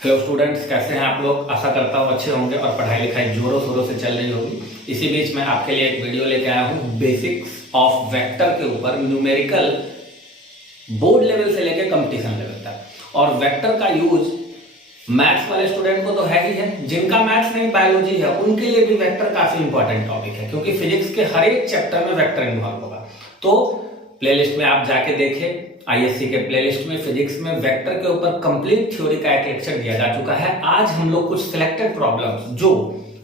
Hello students, कैसे हैं आप लोग। आशा करता हूँ अच्छे होंगे और पढ़ाई लिखाई जोरों शोरों से चल रही होगी। इसी बीच मैं आपके लिए एक वीडियो लेके आया हूँ बेसिक्स ऑफ वेक्टर के ऊपर, न्यूमेरिकल बोर्ड लेवल से लेकर कंपटीशन लेवल तक। और वेक्टर का यूज मैथ्स वाले स्टूडेंट को तो है ही है, जिनका मैथ्स नहीं बायोलॉजी है उनके लिए भी वेक्टर काफी इंपॉर्टेंट टॉपिक है, क्योंकि फिजिक्स के हर एक चैप्टर में वेक्टर इन्वॉल्व होगा। तो प्लेलिस्ट में आप जाके देखें, आईएससी के प्लेलिस्ट में फिजिक्स में वेक्टर के ऊपर कंप्लीट थ्योरी का एक लेक्चर दिया जा चुका है। आज हम लोग कुछ सिलेक्टेड प्रॉब्लम्स जो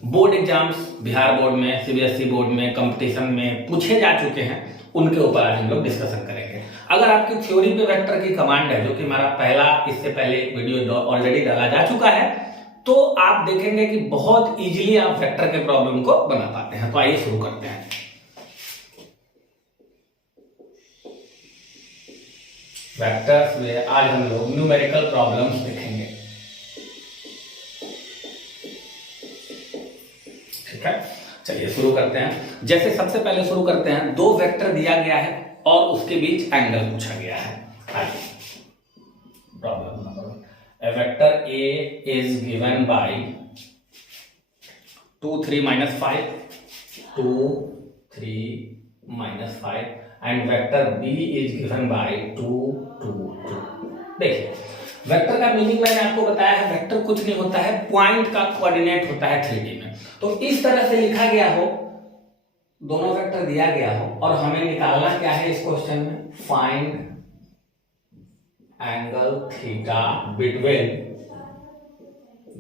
बोर्ड एग्जाम्स, बिहार बोर्ड में, सीबीएसई बोर्ड में, कंपटीशन में पूछे जा चुके हैं, उनके ऊपर आज हम लोग डिस्कशन करेंगे। अगर आपकी थ्योरी पे वेक्टर की कमांड है, जो कि हमारा पहला इससे पहले वीडियो ऑलरेडी डाला जा चुका है, तो आप देखेंगे कि बहुत इजीली आप वेक्टर के प्रॉब्लम को बना पाते हैं। तो आइए शुरू करते हैं। वेक्टर्स में आज हम लोग न्यूमेरिकल प्रॉब्लम्स देखेंगे। ठीक है, चलिए शुरू करते हैं। जैसे सबसे पहले शुरू करते हैं, दो वेक्टर दिया गया है और उसके बीच एंगल पूछा गया है। Problem number 1, a vector A is given by 2 3 minus 5 2 3 minus 5 and vector B is given by 2 2 2। देखिए, वेक्टर का मीनिंग मैंने आपको बताया है, वेक्टर कुछ नहीं होता है, पॉइंट का कोऑर्डिनेट होता है 3D में। तो इस तरह से लिखा गया हो, दोनों वेक्टर दिया गया हो और हमें निकालना क्या है इस क्वेश्चन में, find angle theta between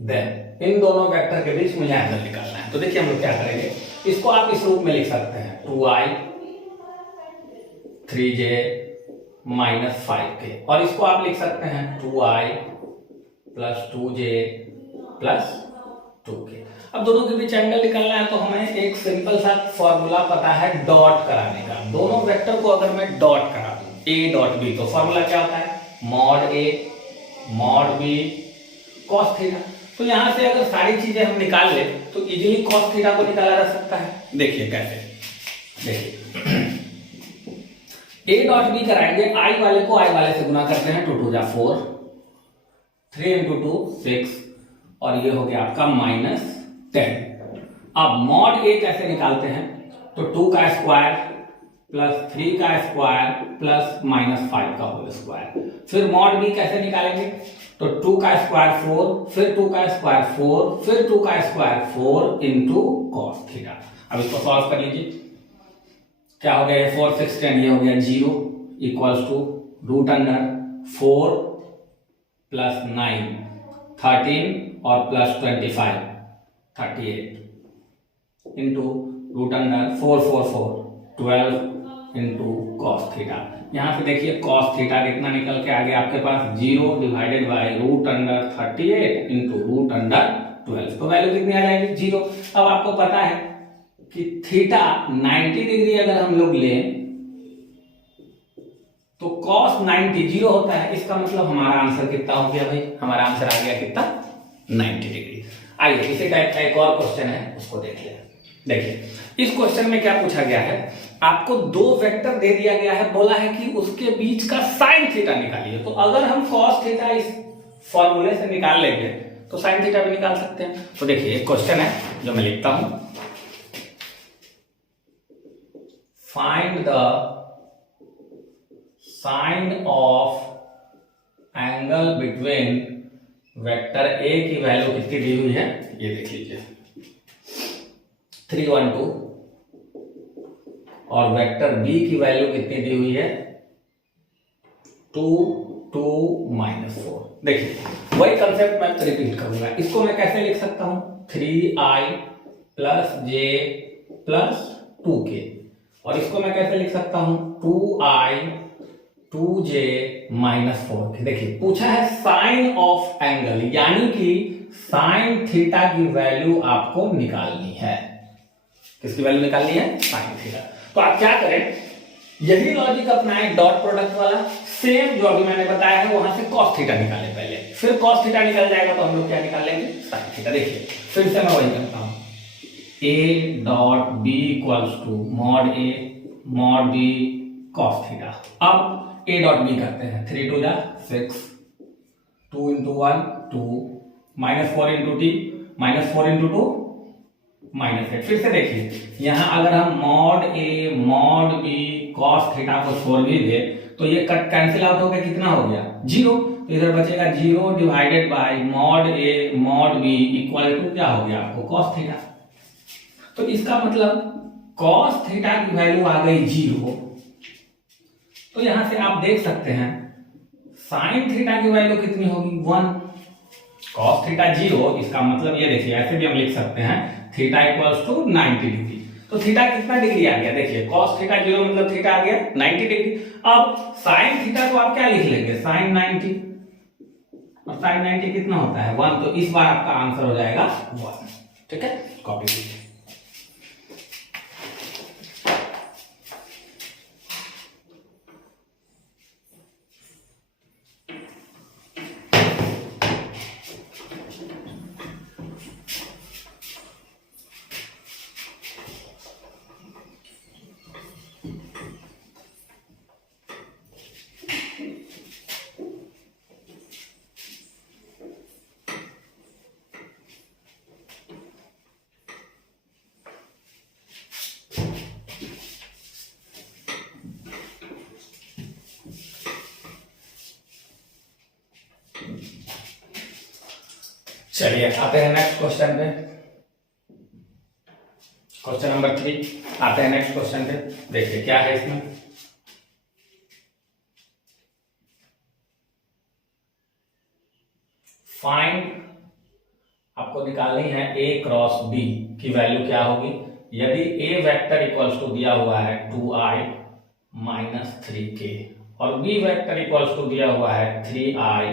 them. इन दोनों वेक्टर के बीच मुझे एंगल निकालना है। तो देखिए हम लोग क्या करेंगे, इसको आप इस रूप में लिख सकते हैं, 2i 3j माइनस 5k, और इसको आप लिख सकते हैं 2i plus 2j plus 2k। अब दोनों के बीच एंगल निकालना है तो हमें एक सिंपल सा फॉर्मूला पता है डॉट कराने का। दोनों वेक्टर को अगर मैं डॉट करा दूं, a डॉट b, तो फॉर्मूला क्या होता है, mod a mod b cos theta. तो यहां से अगर सारी चीजें हम निकाल ले तो इजीली cos थीटा को निकाला जा सकता है। देखिए कैसे, देखिए a डॉट b कराएंगे, i वाले को i वाले से गुना करते हैं, 2 2 जा 4, 3 इंटू 2 6, और ये हो गया आपका -10। अब मॉड a कैसे निकालते हैं, तो 2 का स्क्वायर प्लस 3 का स्क्वायर प्लस -5 का होल स्क्वायर। फिर मॉड b कैसे निकालेंगे, तो 2 का स्क्वायर 4, फिर 2 का स्क्वायर 4, फिर 2 का स्क्वायर 4 इंटू कॉस थीटा। अब इसको सॉल्व कर लीजिए, क्या हो गया, 4 6 10, ये हो गया 0 equals to root under 4 plus 9 13 और plus 25 38 into root under 4 4 4 12 into cos theta. यहां से देखिए कॉस थीटा कितना निकल के आ गया आपके पास, 0 divided by root under 38 into root under 12। तो वैल्यू कितनी आ जाएगी, 0। अब आपको पता है कि थीटा 90 डिग्री अगर हम लोग लें तो cos 90 0 होता है। इसका मतलब हमारा आंसर कितना हो गया भाई, हमारा आंसर आ गया कितना, 90 डिग्री। आइए इसी टाइप का एक और क्वेश्चन है, उसको देख लें। देखिए इस क्वेश्चन में क्या पूछा गया है, आपको दो वेक्टर दे दिया गया है, बोला है कि उसके बीच का साइन थीटा निकालिए। तो अगर हम cos थीटा इस फॉर्मूले से निकाल लेंगे तो साइन थीटा भी निकाल सकते हैं। तो देखिए एक क्वेश्चन है जो मैं लिखता हूं, find the sine of angle between vector a की वैल्यू कितनी दी हुई है, ये देख लीजिए 312, और वेक्टर b की वैल्यू कितनी दी हुई है 2 2 -4। देखिए वही कंसेप्ट मैं रिपीट करूंगा। इसको मैं कैसे लिख सकता हूं, 3i plus j plus 2k, और इसको मैं कैसे लिख सकता हूं, 2i 2j -4। देखिए पूछा है साइन ऑफ एंगल, यानी कि साइन थीटा की वैल्यू आपको निकालनी है। किसकी वैल्यू निकालनी है, साइन थीटा। तो आप क्या करें, यही लॉजिक अपनाएं डॉट प्रोडक्ट वाला, सेम जो अभी मैंने बताया है, वहां से cos थीटा निकाले पहले, फिर cos थीटा निकल जाएगा तो हम लोग क्या निकालेंगे, साइन थीटा। देखिए फिर से मैं वही करता हूं, a dot b equals to mod b cos theta. अब a डॉट b करते हैं, 3 2 जा 6, 2 into 1 2 -4 इंटू टी, -4 इंटू 2 -8। फिर से देखिए यहाँ अगर हम mod A mod B cos theta को छोड़ भी दे तो ये कट कैंसिल आउट हो गया, कितना हो गया 0। तो इधर बचेगा 0 divided by mod A mod B equal to क्या हो गया आपको कॉस थीटा। तो इसका मतलब कॉस थीटा की वैल्यू आ गई 0। तो यहां से आप देख सकते हैं साइन थीटा की वैल्यू कितनी होगी 1। कॉस थीटा 0, इसका मतलब ये देखिए ऐसे भी हम लिख सकते हैं थीटा इक्वल्स टू 90 डिग्री। तो थीटा कितना डिग्री आ गया, देखिए cos थीटा 0 मतलब थीटा आ गया 90 डिग्री। अब साइन थीटा को आप क्या लिख लेंगे साइन 90, और साइन 90 कितना होता है 1। तो इस बार आपका आंसर हो जाएगा 1। ठीक है, कॉपी कीजिए। चलिए आते हैं नेक्स्ट क्वेश्चन पे, क्वेश्चन नंबर 3। आते हैं नेक्स्ट क्वेश्चन पे, देखिए क्या है इसमें। फाइंड, आपको निकालनी है a क्रॉस b की वैल्यू क्या होगी यदि a वेक्टर इक्वल्स टू दिया हुआ है 2i माइनस 3k और b वेक्टर इक्वल्स टू दिया हुआ है 3i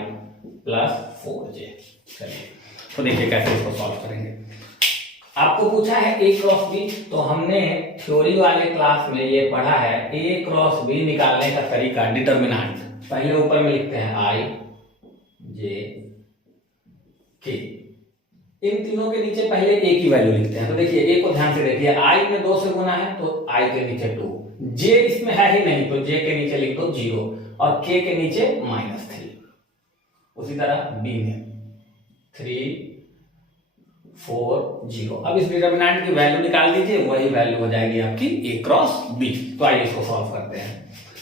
प्लस 4j। चलिए तो देखिए कैसे इसको सॉल्व करेंगे। आपको पूछा है a क्रॉस b, तो हमने थ्योरी वाले क्लास में ये पढ़ा है a क्रॉस b निकालने का तरीका डिटरमिनेंट। पहले ऊपर में लिखते हैं i j k, इन तीनों के नीचे पहले a की वैल्यू लिखते हैं। तो देखिए a को ध्यान से देखिए, i में 2 से गुना है तो i के नीचे 2, j इसमें है ही नहीं तो j के नीचे लिख दो 0 और k के नीचे -3। उसी तरह b में 3 4 0। अब इस डिटरमिनेंट की वैल्यू निकाल दीजिए, वही वैल्यू हो जाएगी आपकी a क्रॉस b। तो आइए इसको सॉल्व करते हैं।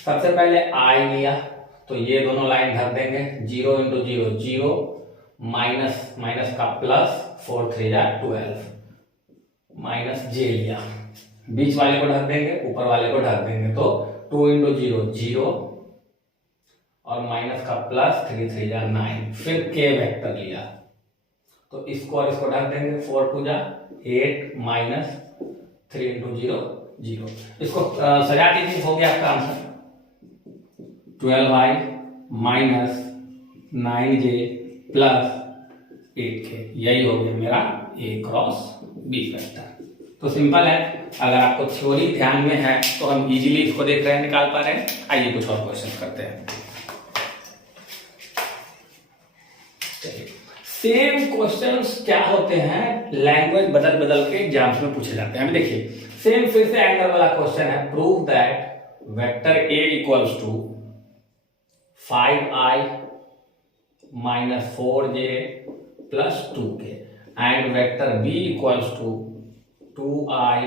सबसे पहले i लिया तो ये दोनों लाइन धर देंगे, 0 इंटू 0 0 माइनस माइनस का प्लस 4 3 12 माइनस j लिया, बीच वाले को ढक देंगे ऊपर वाले को ढक देंगे तो 2 इंटू 0 0 और माइनस का प्लस 3 3 9। फिर k वेक्टर लिया तो इसको और इसको ढक देंगे, 4 2 8 माइनस 3 इंटू 0 0। इसको सजा दीजिए, हो गया आपका answer 12i minus 9j plus 8k। यही हो गया मेरा a क्रॉस b वेक्टर। तो सिंपल है, अगर आपको थ्योरी ध्यान में है तो हम इजीली इसको देख रहे हैं, निकाल पा रहे हैं। आइए कुछ और क्वेश्चन करते हैं। सेम क्वेश्चंस क्या होते हैं लैंग्वेज बदल बदल के एग्जाम्स में पूछे जाते हैं। देखिए सेम फिर से एंगल वाला क्वेश्चन है, prove that vector a equals to 5i minus 4j plus 2k and vector b equals to 2i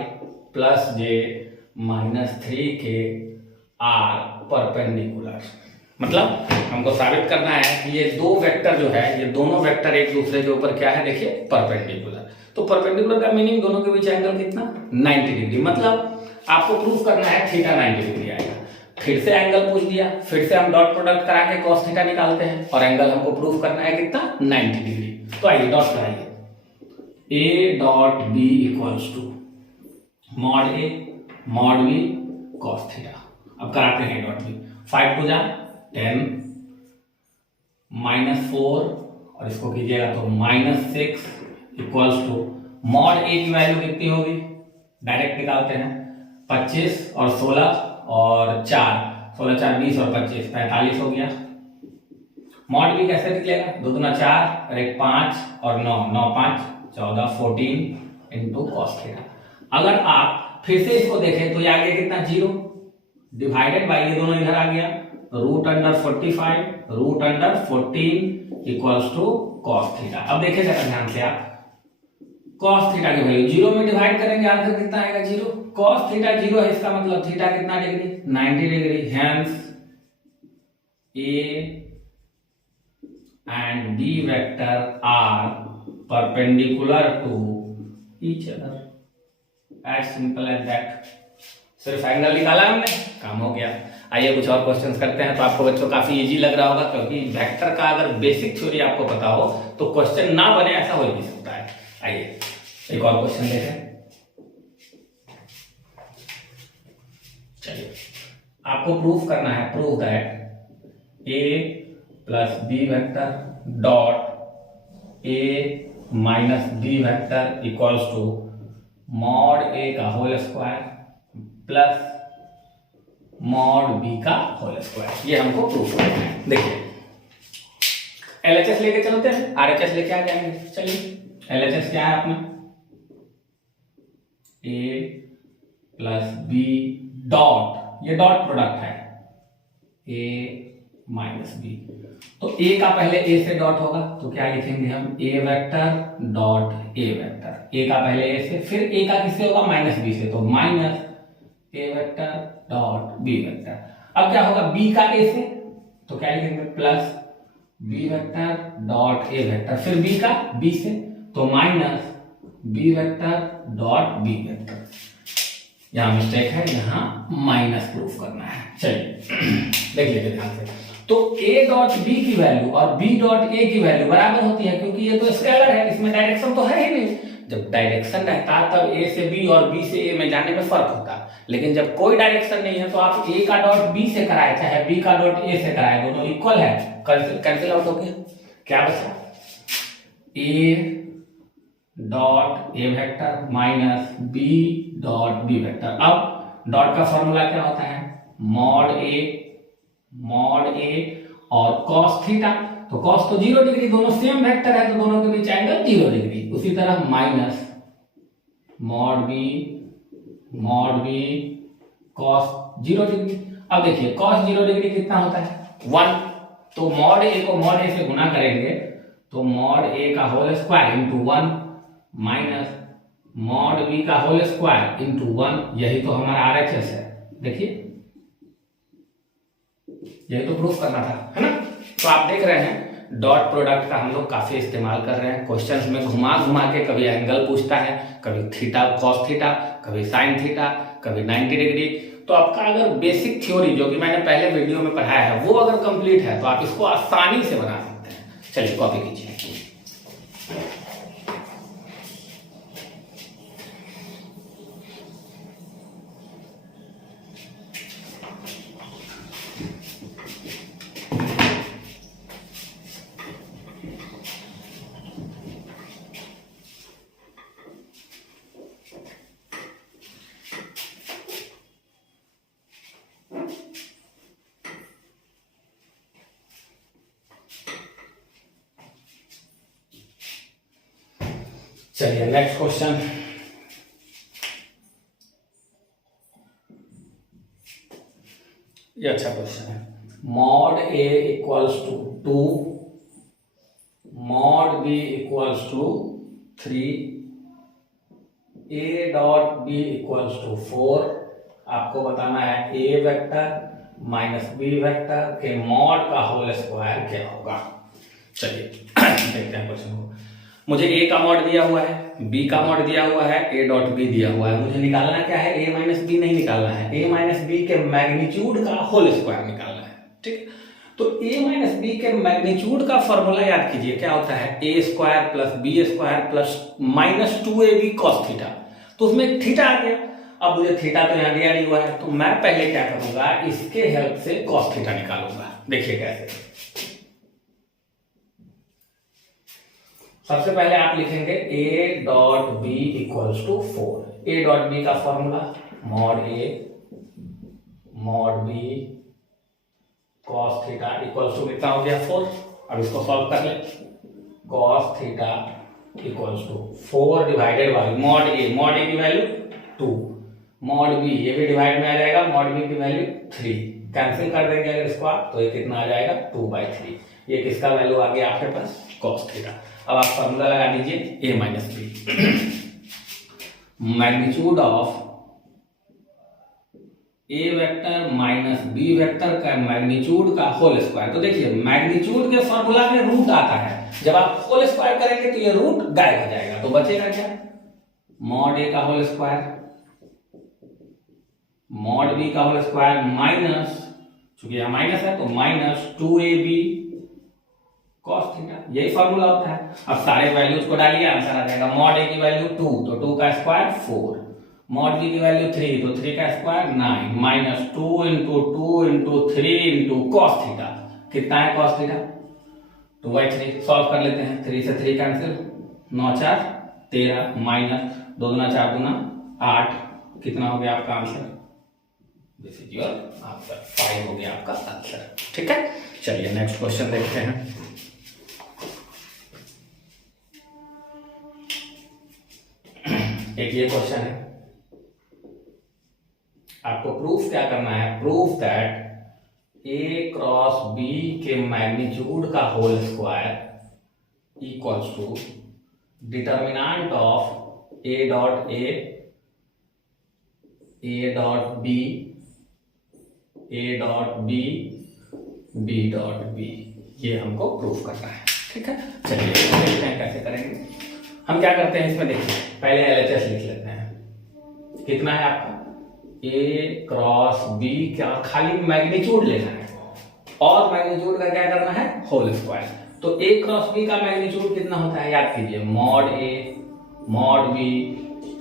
plus j minus 3k are perpendicular. मतलब हमको साबित करना है कि ये दो वेक्टर जो है, ये दोनों वेक्टर एक दूसरे के ऊपर क्या है, देखिए परपेंडिकुलर। तो परपेंडिकुलर का मीनिंग दोनों के बीच एंगल कितना 90 डिग्री। मतलब आपको प्रूफ करना है थीटा 90 डिग्री आएगा। फिर से एंगल पूछ दिया, फिर से हम डॉट प्रोडक्ट करा के cos थीटा निकालते हैं और एंगल हमको प्रूफ करना है कितना 90 डिग्री। तो आइए डॉट कराइए, a dot b equals to mod a mod b cos theta. अब कराते हैं डॉट b, 5 2 10 -4 और इसको कीजिएगा तो -6 इक्वल्स टू मॉड a की वैल्यू कितनी होगी, डायरेक्ट निकालते हैं 25 और 16 और 4 16 4 20 और 25 45 हो गया। मॉड b कैसे निकलेगा, 2 दूना 4 और 1 5 और 9 9 5 14 14 इंटू कॉस थीटा। अगर आप फिर से इसको देखें तो ये आ गया कितना 0 डिवाइडेड बाई ये दोनों इधर आ गया root under 45 root under 14 equals to cos theta. अब देखिए जरा ध्यान से आप, कॉस थीटा की वैल्यू 0 में डिवाइड करेंगे, आंसर कितना आएगा 0। कॉस थीटा 0 है, इसका मतलब थीटा कितना degree, 90 degree. Hence A and B vector are perpendicular to each other, as simple as that। सिर्फ एंगल निकाला हमने, काम हो गया। आइए कुछ और क्वेश्चंस करते हैं। तो आपको बच्चों काफी इजी लग रहा होगा, क्योंकि वेक्टर का अगर बेसिक थ्योरी आपको पता हो तो क्वेश्चन ना बने ऐसा हो ही नहीं सकता है। आइए एक और क्वेश्चन लेते हैं। चलिए, आपको प्रूफ करना है, prove that a plus B vector dot a minus B vector equals to mod ए का whole square plus mod B का होल स्क्वायर। ये हमको प्रूफ करना है। देखिए एलएचएस लेके चलते हैं, आरएचएस लेके आ जाएंगे। चलिए एलएचएस क्या है अपना, ए प्लस बी डॉट, ये डॉट प्रोडक्ट है, ए माइनस बी। तो ए का पहले ए से डॉट होगा, तो क्या लिखेंगे हम, ए वेक्टर डॉट ए वेक्टर। ए का पहले ए से, फिर ए का किससे होगा, माइनस बी से, तो माइनस ए वेक्टर डॉट बी वेक्टर। अब क्या होगा, बी का ए से, तो क्या लिखेंगे, plus B vector dot A vector. फिर बी का बी से, तो minus B vector dot B vector. यहां मिस्टेक है, यहां माइनस प्रूफ करना है। चलिए देख लीजिए ध्यान से। तो a डॉट b की वैल्यू और b डॉट a की वैल्यू बराबर होती है, क्योंकि ये तो स्केलर है, इसमें डायरेक्शन तो है ही नहीं। जब डायरेक्शन रहता तब a से b और b से a में जाने में फर्क होता, लेकिन जब कोई डायरेक्शन नहीं है तो आप a का डॉट b से कराए चाहे b का डॉट a से कराए, दोनों इक्वल है, कैंसिल आउट हो गया। क्या बचा, a dot A vector minus B dot B vector. अब डॉट का फॉर्मूला क्या होता है, मॉड ए और कॉस थीटा। तो कॉस तो 0 डिग्री, दोनों सेम वेक्टर है तो दोनों के बीच एंगल 0 डिग्री। उसी तरह minus mod B cos 0 degree. अब देखिए कॉस 0 डिग्री कितना होता है, 1। तो मॉड ए को मॉड ए से गुना करेंगे तो मॉड ए का whole square into 1 minus mod B का होल स्क्वायर इंटू 1। यही तो हमारा आरएचएस है। देखिए यही तो प्रूफ करना था, है ना। तो आप देख रहे हैं डॉट प्रोडक्ट का हम लोग काफी इस्तेमाल कर रहे हैं क्वेश्चंस में, घुमा घुमा के। कभी एंगल पूछता है, कभी थीटा कॉस थीटा, कभी साइन थीटा, कभी 90 डिग्री। तो आपका अगर बेसिक थ्योरी जो कि मैंने पहले वीडियो में पढ़ाया है वो अगर कंप्लीट है तो आप इसको आसानी से बना सकते हैं। चलिए कॉपी कीजिए। चलिए नेक्स्ट क्वेश्चन। ये अच्छा क्वेश्चन है। Mod A equals to 2, mod B equals to 3, A dot B equals to 4। आपको बताना है A vector minus B vector के मॉड का होल स्क्वायर क्या होगा। चलिए देखते हैं क्वेश्चन को। मुझे ए का मॉड दिया हुआ है, बी का मॉड दिया हुआ है, ए डॉट बी दिया हुआ है। मुझे निकालना क्या है, ए माइनस बी नहीं निकालना है, ए माइनस बी के मैग्नीट्यूड का होल स्क्वायर निकालना है। ठीक, तो ए माइनस बी के मैग्नीट्यूड का फॉर्मूला याद कीजिए, क्या होता है, a square plus b square plus minus 2ab cos theta. तो उसमें थीटा आ गया। अब मुझे थीटा तो यहाँ दिया नहीं हुआ है, तो मैं पहले क्या करूंगा, इसके हेल्प से कॉस थीटा निकालूंगा। देखिए कैसे। सबसे पहले आप लिखेंगे a dot B equals to 4। a dot b का formula mod a mod b cos theta equals to कितना हो गया, 4। अब इसको सॉल्व कर ले। cos theta equals to 4 divided by mod a की वैल्यू 2, मॉड b ये भी डिवाइड में आ जाएगा, मॉड b की वैल्यू 3। कैंसिल कर देंगे अगर इसको आप, तो ये कितना आ जाएगा 2/3। ये किसका वैल्यू आ गया आपके पास, cos थीटा। अब आप फॉर्मूला लगा दीजिए a minus B, magnitude of A vector minus B vector का मैग्नीट्यूड का होल स्क्वायर। तो देखिए मैग्नीट्यूड के फॉर्मूला में रूट आता है, जब आप होल स्क्वायर करेंगे तो ये रूट गायब हो जाएगा, तो बचेगा क्या, मॉड ए का होल स्क्वायर मॉड बी का होल स्क्वायर माइनस, चूंकि यहां माइनस है तो माइनस 2ab cos थीटा, यही फॉर्मूला होता है। अब सारे वैल्यूज को डालिए, आंसर आ जाएगा। मॉड ए की वैल्यू 2, तो 2 का स्क्वायर 4, मॉड बी की वैल्यू 3, तो 3 का square 9, minus 2 into 2 into 3 into cos theta, कितना है cos थीटा 2/3। सॉल्व कर लेते हैं, 3 से 3 कैंसिल, 9 4 13, माइनस 2 दूना 4 दूना 8, कितना हो गया आपका answer, this is your answer, 5 हो गया आपका आंसर। ठीक है, चलिए नेक्स्ट क्वेश्चन देखते हैं। एक ये क्वेश्चन है, आपको प्रूफ क्या करना है, proof that A cross B के मैग्नीट्यूड का whole square equals to determinant of A dot A dot B, A dot B, B dot B. ये हमको प्रूफ करना है। ठीक है, चलिए देखते हैं कैसे करेंगे। हम क्या करते हैं इसमें, देखिए पहले एलएचएस लिख लेते हैं। कितना है आपका ए क्रॉस बी का खाली मैग्नीट्यूड लेना है, और मैग्नीट्यूड का क्या करना है, होल स्क्वायर। तो ए क्रॉस बी का मैग्नीट्यूड कितना होता है, याद कीजिए, mod A mod B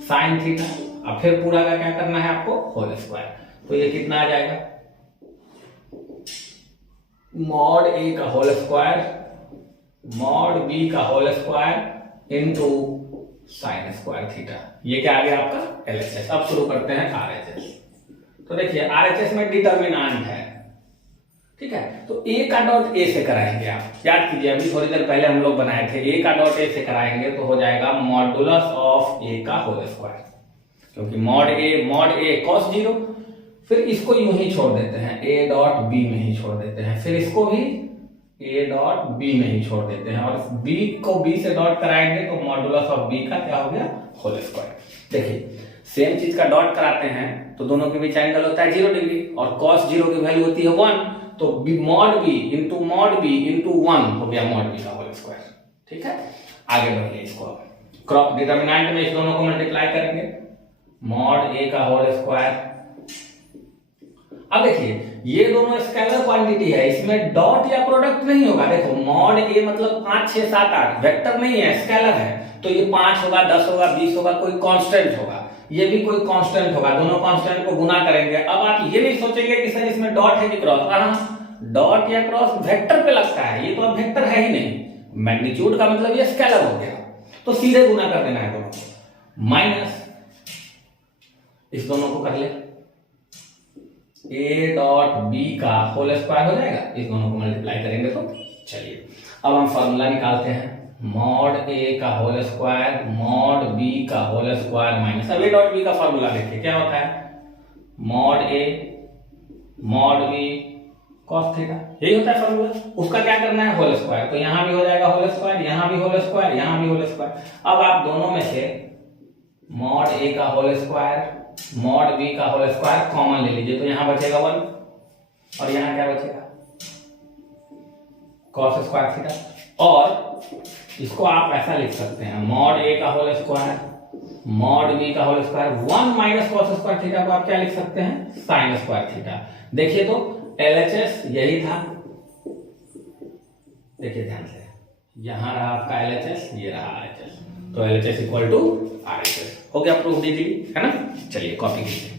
sine theta. अब फिर पूरा का क्या करना है आपको, होल स्क्वायर। तो ये कितना आ जाएगा, मॉड ए का होल स्क्वायर मॉड बी का whole square into sine square theta. ये क्या आ गया आपका एलएचएस। अब शुरू करते हैं आरएचएस। तो देखिए आरएचएस में डिटर्मिनेंट है, ठीक है, तो ए का डॉट ए से कराएंगे आप, याद कीजिए अभी थोड़ी देर पहले हम लोग बनाए थे। ए का डॉट ए से कराएंगे तो हो जाएगा मॉडुलस ऑफ ए का होल स्क्वायर, क्योंकि मॉड ए cos 0, फिर इसको यूं ही छोड़ देते हैं, ए डॉट बी में ही छोड़ देते हैं, फिर इसको भी ए डॉट बी में ही छोड़ देते हैं, और बी को बी से डॉट कराएंगे तो मॉडुलस ऑफ बी का क्या हो गया, होल स्क्वायर। देखिए सेम चीज का डॉट कराते हैं तो दोनों के बीच एंगल होता है 0 डिग्री, और cos 0 की वैल्यू होती है 1, तो मॉड बी इंटू 1 हो गया मॉड बी का होल स्क्वायर। ठीक है, आगे बढ़िए, इसको क्रॉस डिटर्मिनेंट में इस दोनों को मल्टीप्लाई करेंगे, मॉड ए का होल स्क्वायर। अब देखिए ये दोनों स्केलर क्वांटिटी है, इसमें डॉट या प्रोडक्ट नहीं होगा। देखो मॉड ए मतलब 5 6 7 8 वेक्टर नहीं है, स्केलर है, तो ये 5 होगा 10 होगा 20 होगा, कोई कांस्टेंट होगा, ये भी कोई कांस्टेंट होगा, दोनों कांस्टेंट को गुना करेंगे। अब आप ये नहीं सोचेंगे कि सर इसमें डॉट है कि क्रॉस, डॉट या क्रॉस वेक्टर पे लगता है, ये तो अब वेक्टर है ही नहीं। मैग्नीट्यूड का मतलब ये स्केलर हो गया, तो सीधे गुना कर देना है दोनों को, माइनस इस दोनों को कर ले, ए डॉट बी का होल स्क्वायर हो जाएगा, इस दोनों को मल्टीप्लाई करेंगे तो। चलिए अब हम फॉर्मूला निकालते हैं, मॉड ए का होल स्क्वायर मॉड बी का होल स्क्वायर माइनस, अब ए डॉट बी का फॉर्मूला देखिए क्या होता है, mod A mod B cos theta, यही होता है फॉर्मूला। उसका क्या करना है, होल स्क्वायर, तो यहां भी हो जाएगा होल स्क्वायर, यहां भी होल स्क्वायर, यहां भी होल स्क्वायर। अब आप दोनों में से मॉड ए का होल स्क्वायर मॉड बी का होल स्क्वायर कॉमन ले लीजिए, तो यहां बचेगा 1, और यहां क्या बचेगा, cos स्क्वायर थीटा। और इसको आप ऐसा लिख सकते हैं, मॉड ए का होल स्क्वायर मॉड बी का whole square 1 minus cos square theta को आप क्या लिख सकते हैं, साइन स्क्वायर थीटा। देखिए तो एलएचएस यही था, देखिए ध्यान से, यहां रहा आपका एलएचएस, ये रहा आरएचएस, तो एलएचएस इक्वल टू आरएचएस हो गया, प्रूफ दीजिए, है ना। चलिए कॉपी कीजिए।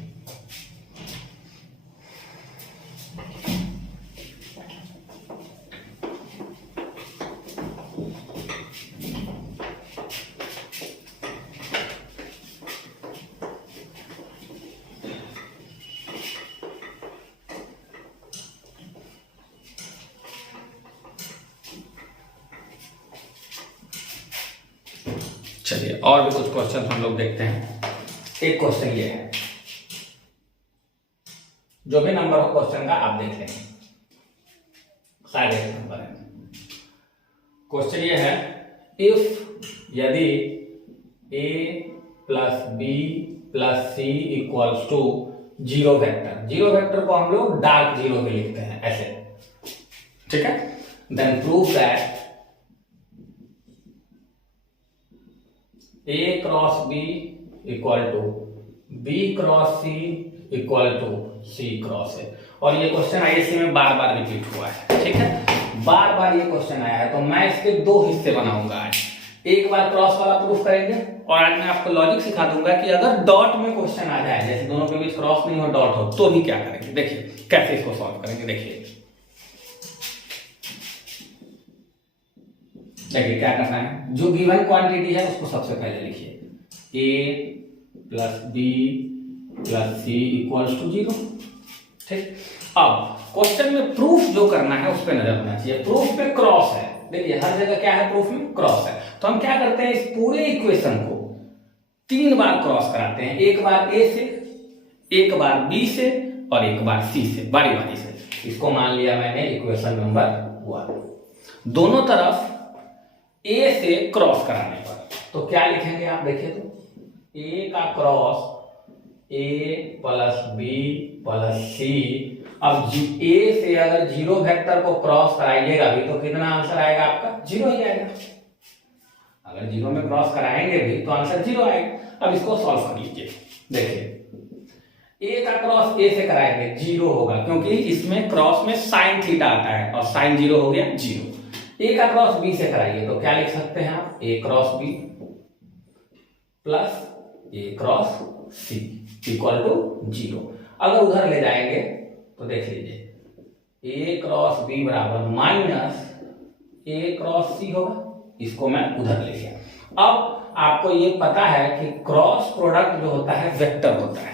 चलिए और भी कुछ क्वेश्चन हम लोग देखते हैं। एक क्वेश्चन ये है, जो भी नंबर हो क्वेश्चन का आप देख लेंगे, सारे नंबर है। क्वेश्चन ये है, इफ यदि a plus B plus C equals to zero vector, zero vector को हम लोग डार्क जीरो में लिखते हैं ऐसे, ठीक है। Then prove that a cross B equal to b cross C equal to c cross a। और ये क्वेश्चन आईएससी में बार बार रिपीट हुआ है, ठीक है, बार बार ये क्वेश्चन आया है। तो मैं इसके दो हिस्से बनाऊंगा आज, एक बार क्रॉस वाला प्रूफ करेंगे और आज मैं आपको लॉजिक सिखा दूंगा कि अगर डॉट में क्वेश्चन आ जाए, जैसे दोनों के बीच क्रॉस नहीं हो डॉट हो, तो भी क्या करेंगे, देखिए कैसे इसको सॉल्व करेंगे। देखिए क्या करना है, जो गिवन क्वांटिटी है उसको सबसे पहले लिखिए, a plus B plus C equals to zero, ठीक। अब क्वेश्चन में प्रूफ जो करना है उस पर नजर होना चाहिए। प्रूफ पे क्रॉस है, देखिए हर जगह क्या है, प्रूफ में क्रॉस है। तो हम क्या करते हैं, इस पूरे इक्वेशन को 3 बार क्रॉस कराते हैं, एक बार ए से, एक बार बी से और एक बार सी से, बारी बारी से। इसको मान लिया मैंने इक्वेशन नंबर 1। दोनों तरफ ए से क्रॉस कराने पर तो क्या लिखेंगे आप देखिए, तो ए का क्रॉस ए प्लस बी प्लस सी। अब ए से अगर जीरो वेक्टर को क्रॉस कराइएगा भी तो कितना आंसर आएगा आपका, जीरो ही आएगा। अगर जीरो में क्रॉस कराएंगे भी तो आंसर जीरो आएगा। अब इसको सॉल्व कर लीजिए, देखिए ए का क्रॉस ए से कराएंगे जीरो होगा, क्योंकि इसमें क्रॉस में साइन थीटा आता है और साइन जीरो हो गया जीरो। ए का क्रॉस बी से कराइए तो क्या लिख सकते हैं आप, a cross b plus a cross C equal to zero. अगर उधर ले जाएंगे तो देख लीजिए, ए क्रॉस बी बराबर माइनस ए क्रॉस सी होगा, इसको मैं उधर ले गया। अब आपको ये पता है कि क्रॉस प्रोडक्ट जो होता है वेक्टर होता है,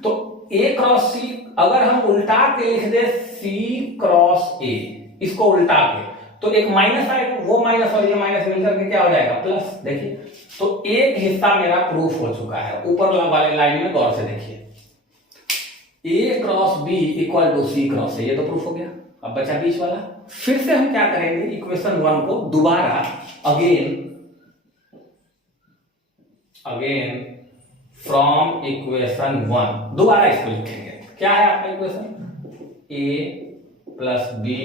तो ए क्रॉस सी अगर हम उल्टा के लिख दे सी क्रॉस ए, इसको उल्टा के, तो एक माइनस आएगा, वो माइनस और ये माइनस मिलकर के क्या हो जाएगा, प्लस। देखिए तो एक हिस्सा मेरा प्रूफ हो चुका है। ऊपर वाले लाइन में गौर से देखिए, a cross B equal to c cross a, ये तो प्रूफ हो गया। अब बचा बीच वाला, फिर से हम क्या करेंगे, इक्वेशन 1 को दोबारा अगेन फ्रॉम इक्वेशन 1 दोबारा इसको लिखेंगे। क्या है आपका equation, A plus B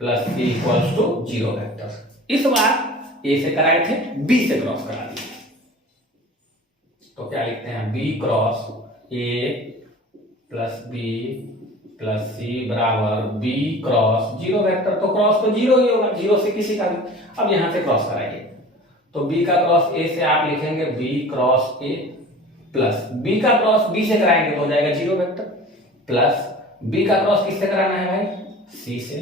plus C equals to zero vector. इस बार ए से कराए थे, बी से क्रॉस करा दिए, तो क्या लिखते हैं, बी क्रॉस ए प्लस बी प्लस सी बराबर बी क्रॉस जीरो वेक्टर। तो क्रॉस तो जीरो ही होगा, जीरो से किसी का भी। अब यहां से क्रॉस कराइए, तो बी का क्रॉस ए से आप लिखेंगे बी क्रॉस ए प्लस बी का क्रॉस बी से कराएंगे तो हो जाएगा जीरो वेक्टर, प्लस बी का क्रॉस किससे कराना है भाई, सी से,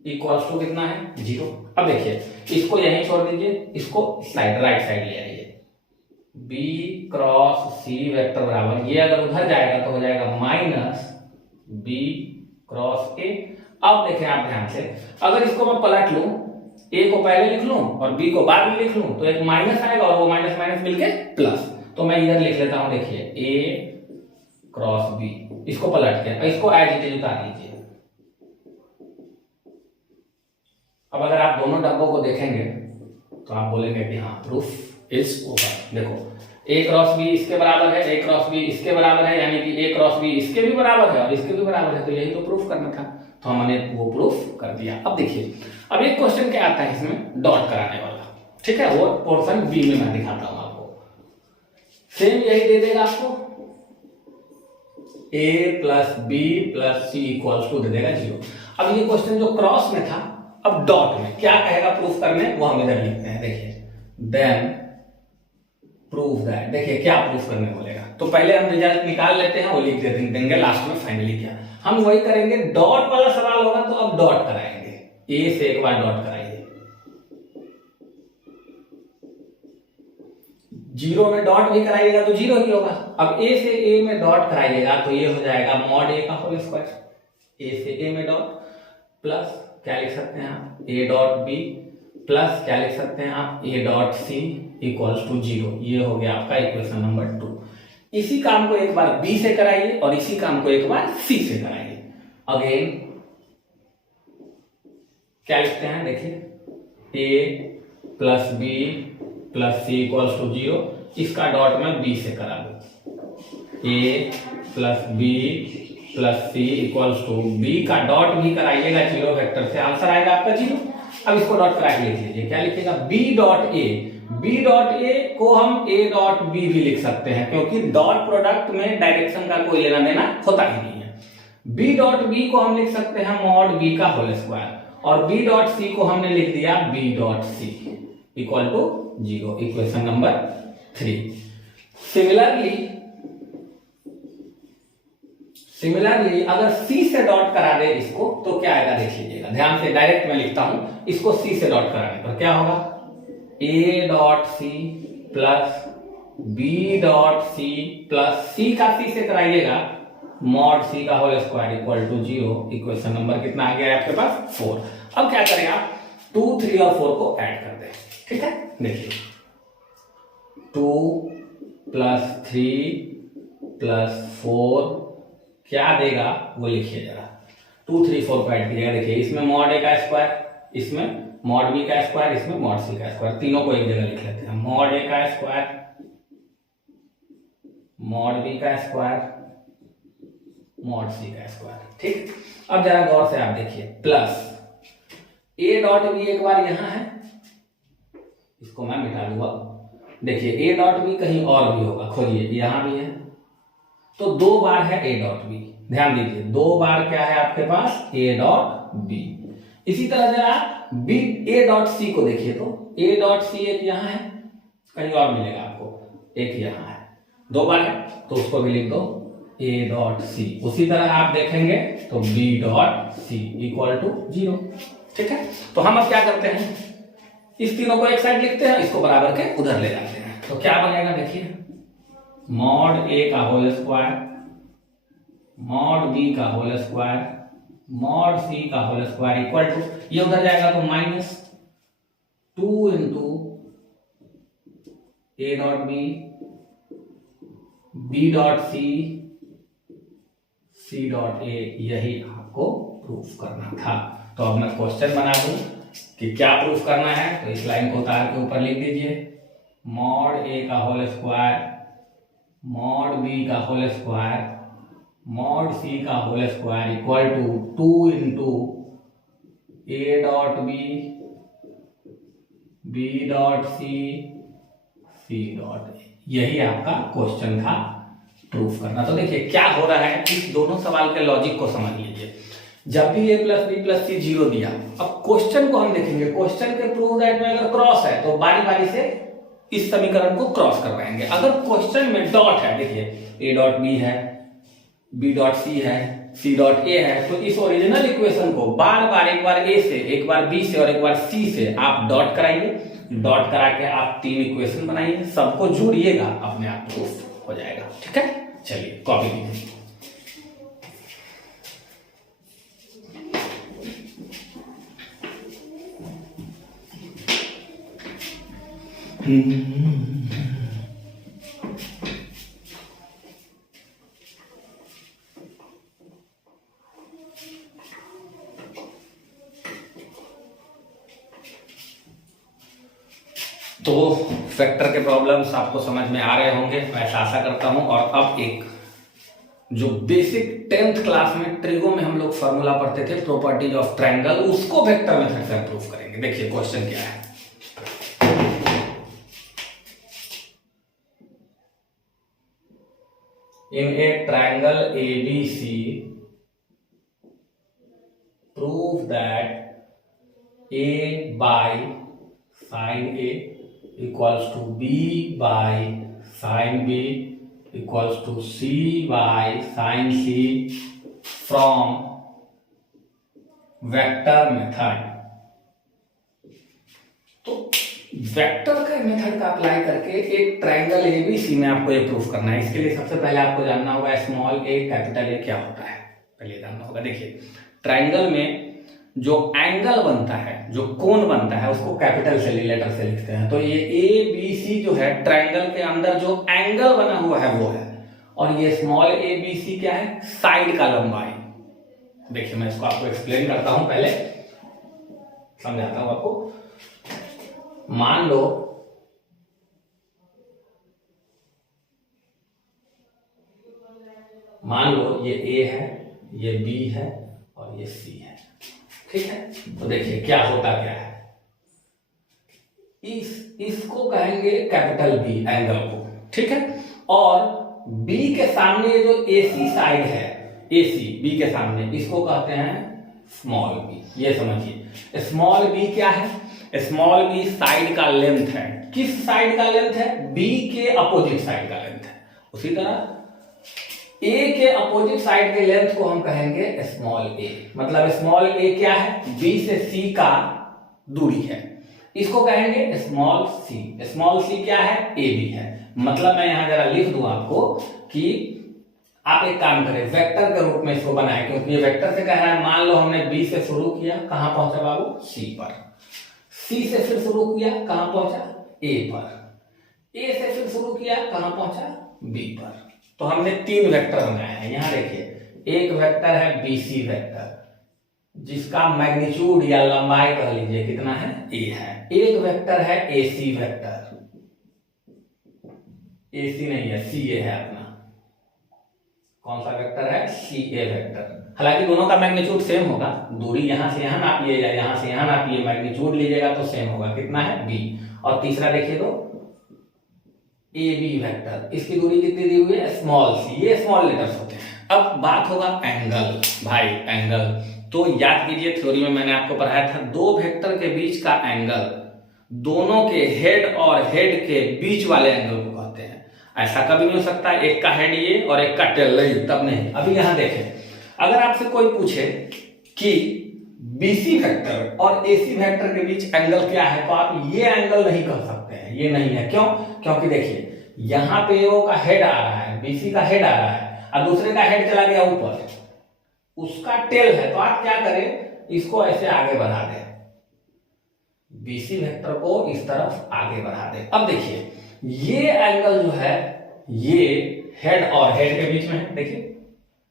इक्वल्स टू कितना है, जीरो। अब देखिए इसको यहीं छोड़ दीजिए, इसको साइड राइट साइड ले आइए, बी क्रॉस सी वेक्टर बराबर, ये अगर उधर जाएगा तो हो जाएगा माइनस बी क्रॉस ए। अब देखें आप ध्यान से, अगर इसको मैं पलट लूं, ए को पहले लिख लूं और बी को बाद में लिख लूं, तो एक माइनस आएगा और वो माइनस माइनस मिलके प्लस। तो मैं इधर लिख लेता हूं, देखिए ए क्रॉस बी, इसको पलट के इसको एज इट इज उतार लीजिए। अब अगर आप दोनों डब्बों को देखेंगे तो आप बोलेंगे कि हाँ प्रूफ इज ओवर। देखो ए क्रॉस बी इसके बराबर है, ए क्रॉस बी इसके बराबर है, यानी कि ए क्रॉस बी इसके भी बराबर है और इसके भी बराबर है, तो यही तो प्रूफ करना था, तो हमने वो प्रूफ कर दिया। अब देखिए, अब एक क्वेश्चन क्या आता है इसमें, डॉट कराने वाला, ठीक है, वो पोर्शन बी में मैं दिखाता हूं आपको। सेम यही दे देगा आपको, a plus B plus C equals to दे देगा जीरो। अब ये क्वेश्चन जो क्रॉस में था, अब डॉट में क्या कहेगा प्रूफ करने, वो हम इधर लिखते हैं, देखिए देन प्रूफ दैट। देखिए क्या प्रूफ करने बोलेगा, तो पहले हम रिजल्ट निकाल लेते हैं, वो लिख देंगे लास्ट में फाइनली क्या। हम वही करेंगे, डॉट वाला सवाल होगा तो अब डॉट कराएंगे, ए से एक बार डॉट कराइए, जीरो में डॉट भी कराइएगा तो जीरो ही होगा। अब ए से ए में डॉट कराइएगा तो ये हो जाएगा मॉड ए का होल स्क्वायर, ए से ए में डॉट प्लस क्या लिख सकते हैं आप, ए डॉट बी प्लस क्या लिख सकते हैं आप, A dot C equals to zero. ये हो गया आपका इक्वेशन नंबर 2। इसी काम को एक बार बी से कराइए और इसी काम को एक बार सी से कराइए। अगेन क्या लिखते हैं, देखिए a plus B plus C equals to 0, इसका डॉट में बी से करा दो। A plus B plus C equals to b का डॉट भी कराइएगा 0 वेक्टर से, आंसर आएगा आपका 0। अब इसको डॉट करा के लिख लीजिए, क्या लिखिएगा, B dot A. B dot A को हम ए डॉट बी भी लिख सकते हैं, क्योंकि डॉट प्रोडक्ट में डायरेक्शन का कोई लेना देना होता ही नहीं है। बी डॉट बी को हम लिख सकते हैं मॉड बी का होल स्क्वायर, और बी डॉट सी को हमने लिख दिया B dot C equal to 0, equation number 3। Similarly अगर सी से डॉट करा दे इसको तो क्या आएगा, देख लीजिएगा ध्यान से, डायरेक्ट मैं लिखता हूं, इसको सी से डॉट कराने पर क्या होगा, A dot C plus B dot C plus C का सी से कराइएगा मॉड सी का whole square equal to 0, equation number कितना आ गया है आपके पास, 4। अब क्या करें आप, 2, 3 और 4 को ऐड कर दें, ठीक है। देखिए 2 प्लस 3 प्लस 4 क्या देगा वो लिखिए जरा, 2, 3, 4 को ऐड कीजिएगा। देखिए इसमें मॉड ए का स्क्वायर, इसमें मॉड बी का स्क्वायर, इसमें मॉड सी का स्क्वायर, तीनों को एक जगह लिख लेते हैं। मॉड ए का स्क्वायर, मॉड बी का स्क्वायर, मॉड सी का स्क्वायर, ठीक। अब जरा गौर से आप देखिए, प्लस ए डॉट बी एक बार यहां है, इसको मैं मिटा दूंगा। देखिए ए डॉट बी कहीं और भी होगा, खोजिए, यहां भी है, तो 2 बार है ए डॉट बी, ध्यान दीजिए 2 बार क्या है आपके पास, ए डॉट बी। इसी तरह जरा बी ए डॉट सी को देखिए, तो ए डॉट सी एक यहां है, कहीं और मिलेगा आपको, एक यहां है, 2 बार है, तो उसको भी लिख दो ए डॉट सी। उसी तरह आप देखेंगे तो B dot C equal to 0, ठीक है। तो हम अब क्या करते हैं, इस तीनों को एक साइड लिखते हैं, इसको बराबर के उधर ले जाते हैं, तो क्या बनेगा, देखिए मॉड ए का होल स्क्वायर, मॉड बी का होल स्क्वायर, मॉड सी का होल स्क्वायर इक्वल टू, ये उधर जाएगा तो -2 into A dot B, B dot C, C dot A. यही आपको प्रूफ करना था। तो अब मैं क्वेश्चन बना दूं कि क्या प्रूफ करना है, तो इस लाइन को उतार के ऊपर लिख दीजिए, मॉड ए का होल स्क्वायर, मॉड बी का होल स्क्वायर, मॉड सी का whole square equal to 2 into A dot B, B dot C, C dot A. यही आपका क्वेश्चन था, प्रूफ करना। तो देखिए क्या हो रहा है, इस दोनों सवाल के लॉजिक को समझ लीजिए। जब भी ए प्लस बी प्लस सी 0 दिया, अब क्वेश्चन को हम देखेंगे, क्वेश्चन के प्रूफ दैट में अगर क्रॉस है तो बारी बारी से इस समीकरण को क्रॉस करवाएंगे। अगर क्वेश्चन में डॉट है, देखिए ए डॉट बी है, बी डॉट सी है, सी डॉट ए है, तो इस ओरिजिनल इक्वेशन को बार बार, एक बार ए से, एक बार बी से और एक बार सी से आप डॉट कराइए। डॉट करा के आप 3 इक्वेशन बनाइए, सबको जोड़िएगा, अपने आप प्रूफ हो जाएगा, ठीक है। चलिए कॉपी कीजिए। तो फैक्टर के प्रॉब्लम्स आपको समझ में आ रहे होंगे, मैं ऐसा आशा करता हूं। और अब एक जो बेसिक 10th क्लास में ट्रिगो में हम लोग फॉर्मूला पढ़ते थे, प्रॉपर्टीज ऑफ ट्रायंगल, उसको वेक्टर मेथड से प्रूफ करेंगे। देखिए क्वेश्चन क्या है, in a triangle ABC prove that A by sin A equals to B by sin B equals to C by sin C from vector method. तो vector के method का apply करके एक ट्रायंगल ABC में आपको ये प्रूफ करना है। इसके लिए सबसे पहले आपको जानना होगा स्मॉल a कैपिटल A क्या होता है, पहले जानना होगा। देखिए ट्रायंगल में जो एंगल बनता है, जो कोण बनता है, उसको कैपिटल से, लेटर से लिखते हैं। तो ये ABC जो है ट्रायंगल के अंदर जो एंगल बना हुआ है वो है। और ये स्मॉल ए बी सी क्या है, साइड का लंबाई। देखिए मैं इसको आपको एक्सप्लेन करता हूं, पहले समझाता हूं आपको। मान लो ये ए है, ये बी है और ये सी है, ठीक है। तो देखिए क्या होता क्या है, इसको कहेंगे कैपिटल बी एंगल को, ठीक है। और बी के सामने जो एसी साइड है, एसी बी के सामने, इसको कहते हैं स्मॉल बी। ये समझिए स्मॉल बी क्या है, स्मॉल बी साइड का लेंथ है। किस साइड का लेंथ है, बी के अपोजिट साइड का लेंथ है। उसी तरह ए के अपोजिट साइड के लेंथ को हम कहेंगे स्मॉल ए। मतलब स्मॉल ए क्या है, बी से सी का दूरी है, इसको कहेंगे स्मॉल सी। स्मॉल सी क्या है, ए बी है। मतलब मैं यहां जरा लिख दूं आपको कि आप एक काम करें, वेक्टर के रूप में इसको बनाएं, क्योंकि ये वेक्टर से कह रहा है। मान लो हमने बी से शुरू किया, कहां पहुंचा बाबू, सी पर। सी से फिर शुरू किया, कहां पहुंचा, ए पर। ए से फिर शुरू किया, कहां पहुंचा, बी पर। तो हमने 3 वेक्टर बनाए हैं। यहां देखिए एक वेक्टर है बीसी वेक्टर, जिसका मैग्नीट्यूड या लंबाई कह लीजिए कितना है, ए है। एक वेक्टर है एसी वेक्टर, एसी नहीं है, सी ए है अपना। कौन सा वेक्टर है, सी ए वेक्टर। हालांकि दोनों का मैग्नीट्यूड सेम होगा, दूरी यहां से यहां नापिए या यहां से यहां नापिए, मैग्नीट्यूड लीजिएगा तो सेम होगा। कितना है, बी। और तीसरा देखिए तो ए बी वेक्टर, इसकी दूरी कितनी दी हुई है, स्मॉल सी। ये स्मॉल लेटर्स होते हैं। अब बात होगा एंगल, भाई एंगल तो याद कीजिए, थ्योरी में मैंने आपको पढ़ाया था, 2 वेक्टर के बीच का एंगल दोनों के हेड और हेड के बीच वाले एंगल को कहते हैं। ऐसा कभी नहीं हो सकता एक का हेड ये और एक का टेल नहीं, तब नहीं। अभी यहां देखें, अगर आपसे कोई पूछे कि बीसी वेक्टर और एसी वेक्टर के बीच एंगल क्या है, तो आप ये एंगल नहीं कह सकते हैं, ये नहीं है। क्यों, क्योंकि देखिए यहां पे ओ का हेड आ रहा है, बीसी का हेड आ रहा है, और दूसरे का हेड चला गया ऊपर, उसका टेल है। तो आप क्या करें, इसको ऐसे आगे बढ़ा दें, बीसी वेक्टर को इस तरफ आगे बढ़ा दें। अब देखिए ये एंगल जो है, ये हेड और हेड के बीच में है। देखिए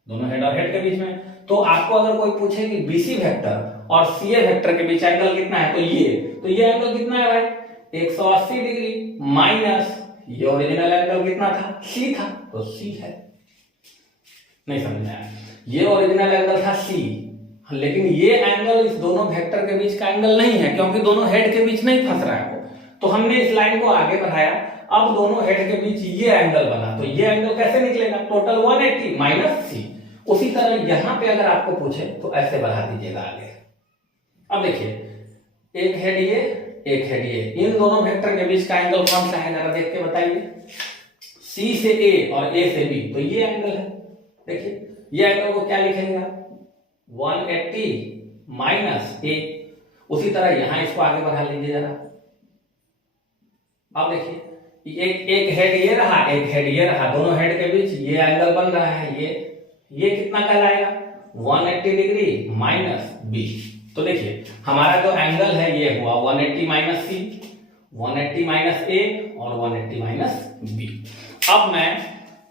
दोनों हेड और हेड के बीच में। तो आपको अगर कोई पूछे कि बीसी वेक्टर और सीए वेक्टर के बीच एंगल कितना है, तो ये एंगल कितना है भाई, 180 डिग्री माइनस ये ओरिजिनल एंगल कितना था, सी था, तो सी है। नहीं समझ में आया, ये ओरिजिनल एंगल था सी, लेकिन ये एंगल इस दोनों वेक्टर के बीच का एंगल नहीं है, क्योंकि दोनों हेड के बीच नहीं फंस रहा है वो। तो हमने इस लाइन को आगे बढ़ाया, अब दोनों हेड के बीच ये एंगल बना, तो ये एंगल कैसे निकलेगा, टोटल 180 माइनस सी। उसी तरह यहां पे अगर आपको पूछे तो ऐसे बढ़ा दीजिएगा आगे। अब देखिए एक हेड ये, एक हेड ये, इन दोनों वेक्टर के बीच का एंगल कौन सा है, जरा देख के बताइए। सी से ए और ए से बी, तो ये एंगल है। देखिए ये एंगल को क्या लिखेंगे आप, 180 माइनस ए। उसी तरह यहां इसको आगे बढ़ा लीजिए जरा। अब देखिए एक हेड ये रहा, एक हेड ये रहा, दोनों हेड के बीच ये एंगल बन रहा है, ये कितना कहलाएगा, 180 डिग्री माइनस बी। तो देखिए हमारा जो एंगल है ये हुआ 180 माइनस सी, 180 माइनस ए और 180 माइनस बी। अब मैं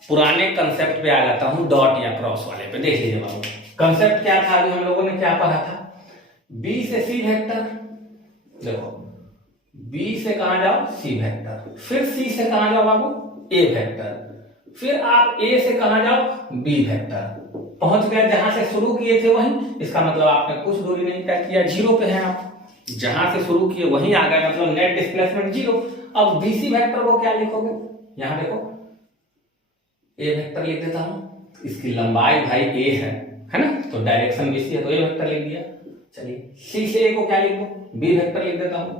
पुराने कंसेप्ट पे आ जाता हूं, डॉट या क्रॉस वाले पे। देख लीजिए बाबू, कंसेप्ट क्या था, अभी हम लोगों ने क्या पढ़ा था, बी से सी वेक्टर। देखो बी से कहां जाओ, सी वेक्टर, फिर सी से कहां जाओ बाबू, ए वेक्टर, फिर आप ए से कहां जाओ, बी वेक्टर। पहुंच गए जहां से शुरू किए थे वहीं, इसका मतलब आपने कुछ दूरी नहीं तय किया, जीरो पे हैं आप। जहां से शुरू किए वहीं आ गए, मतलब नेट डिस्प्लेसमेंट जीरो। अब बीसी वेक्टर को क्या लिखोगे, यहां देखो ए वेक्टर लिख देता हूं, इसकी लंबाई भाई ए है ना, तो डायरेक्शन बीसी है तो ए वेक्टर लिख दिया। चलिए सी से ए को क्या लिख दो, बी वेक्टर लिख देता हूं,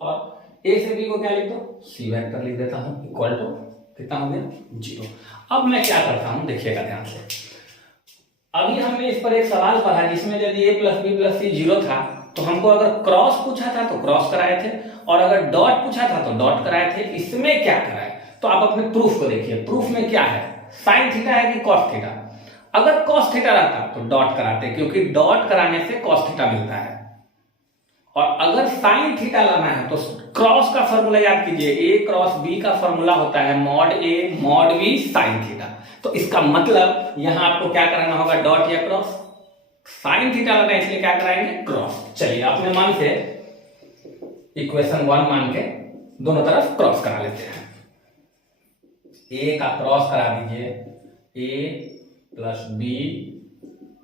और ए से बी को क्या लिख दो, सी वेक्टर लिख देता हूं, इक्वल टू कितना हो गया, जीरो। अब मैं क्या करता हूं, देखिएगा ध्यान से। अभी हमने इस पर एक सवाल पढ़ा जिसमें यदि ए प्लस बी प्लस सी जीरो था, तो हमको अगर क्रॉस पूछा था तो क्रॉस कराए थे, और अगर डॉट पूछा था तो डॉट कराए थे। इसमें क्या कराए, तो आप अपने प्रूफ को देखिए, प्रूफ में क्या है, साइन थीटा है कि कॉस थीटा। अगर कॉस थीटा रहता तो डॉट कराते, क्योंकि डॉट कराने से कॉस थीटा मिलता है, और अगर साइन थीटा लाना है तो क्रॉस का फॉर्मूला याद कीजिए, ए क्रॉस बी का फॉर्मूला होता है mod A mod B sine theta. तो इसका मतलब यहां आपको क्या कराना होगा, डॉट या क्रॉस। साइन थीटा लाना है इसलिए क्या कराएंगे, क्रॉस। चलिए अपने मन से इक्वेशन 1 मान के दोनों तरफ क्रॉस करा लेते हैं। ए का क्रॉस करा दीजिए, ए प्लस बी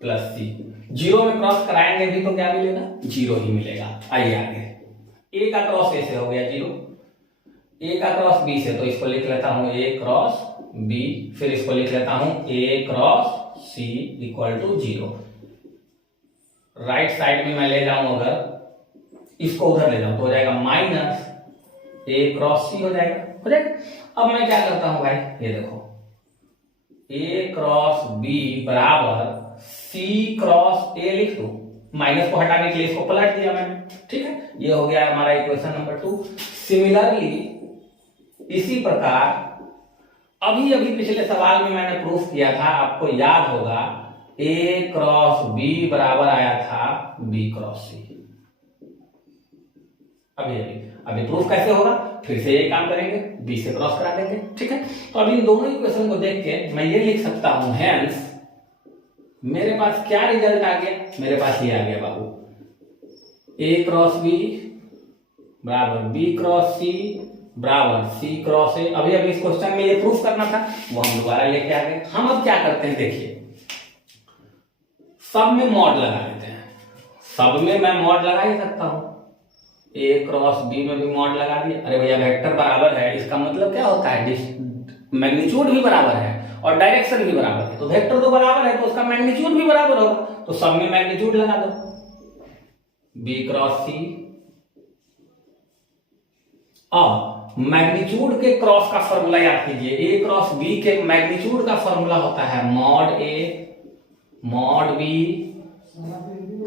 प्लस सी। जीरो में क्रॉस कराएंगे भी तो क्या मिलेगा, जीरो ही मिलेगा। आइए आगे, ए का क्रॉस ए से हो गया जीरो, ए का क्रॉस बी से, तो इसको लिख लेता हूं ए क्रॉस बी, फिर इसको लिख लेता हूं a cross C equal to zero. Right side में मैं ले जाऊं, अगर इसको उधर ले जाऊं तो हो जाएगा माइनस ए क्रॉस सी हो जाएगा, हो जाएगा। अब मैं क्या करता हूं भाई, ये देखो ए क्रॉस बी बराबर सी क्रॉस ए लिख दो, माइनस को हटाने के लिए इसको पलट दिया मैंने, ठीक है। ये हो गया हमारा इक्वेशन नंबर 2। सिमिलरली इसी प्रकार अभी अभी पिछले सवाल में मैंने प्रूफ किया था, आपको याद होगा, ए क्रॉस बी बराबर आया था बी क्रॉस सी। अभी प्रूफ कैसे होगा, फिर से यही काम करेंगे, बी से क्रॉस करा देंगे, ठीक है। तो अभी इन दोनों इक्वेशन को देख के मैं ये लिख सकता हूं, हेंस मेरे पास क्या रिजल्ट आ गया, मेरे पास ये आ गया बाबू, ए क्रॉस बी बराबर बी क्रॉस सी बराबर सी क्रॉस ए। अभी इस क्वेश्चन में ये प्रूफ करना था, वो हम दोबारा लेके आ गए। हम अब क्या करते हैं, देखिए सब में मॉड लगा लेते हैं। सब में मैं मॉड लगा ही सकता हूं, ए क्रॉस बी में भी मॉड लगा दिया। अरे भैया वेक्टर बराबर है, इसका मतलब क्या होता है, मैग्नीट्यूड भी बराबर है और डायरेक्शन भी बराबर है। तो वेक्टर तो बराबर है तो उसका मैग्नीट्यूड भी बराबर होगा, तो सब में मैग्नीट्यूड लगा दो, बी क्रॉस सी। अब मैग्नीट्यूड के क्रॉस का फॉर्मूला याद कीजिए, ए क्रॉस बी के मैग्नीट्यूड का फॉर्मूला होता है mod A mod B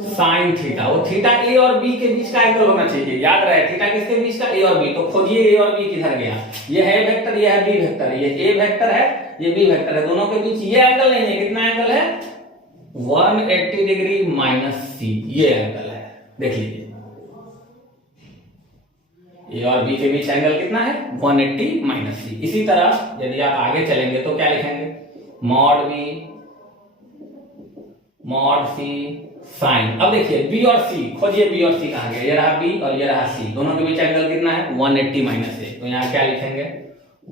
sine theta. वो थीटा ए और बी के बीच का एंगल होना चाहिए, याद रहे थीटा किसके बीच का, ए और बी। तो खोजिए ए और बी किधर गया, ये है वेक्टर, ये है बी वेक्टर, ये ए वेक्टर है, ये बी वेक्टर है, दोनों के बीच ये एंगल नहीं है। कितना एंगल है, 180 डिग्री माइनस सी, ये एंगल है, देख लीजिए। ए और बी के बीच एंगल कितना है, 180 माइनस सी। इसी तरह यदि आप आगे चलेंगे तो क्या लिखेंगे, mod B mod C sine. अब देखिए बी और सी, खोजिए बी और सी कहां गए, ये रहा बी और ये रहा सी, दोनों के बीच एंगल कितना है, 180 माइनस ए। तो यहां क्या लिखेंगे,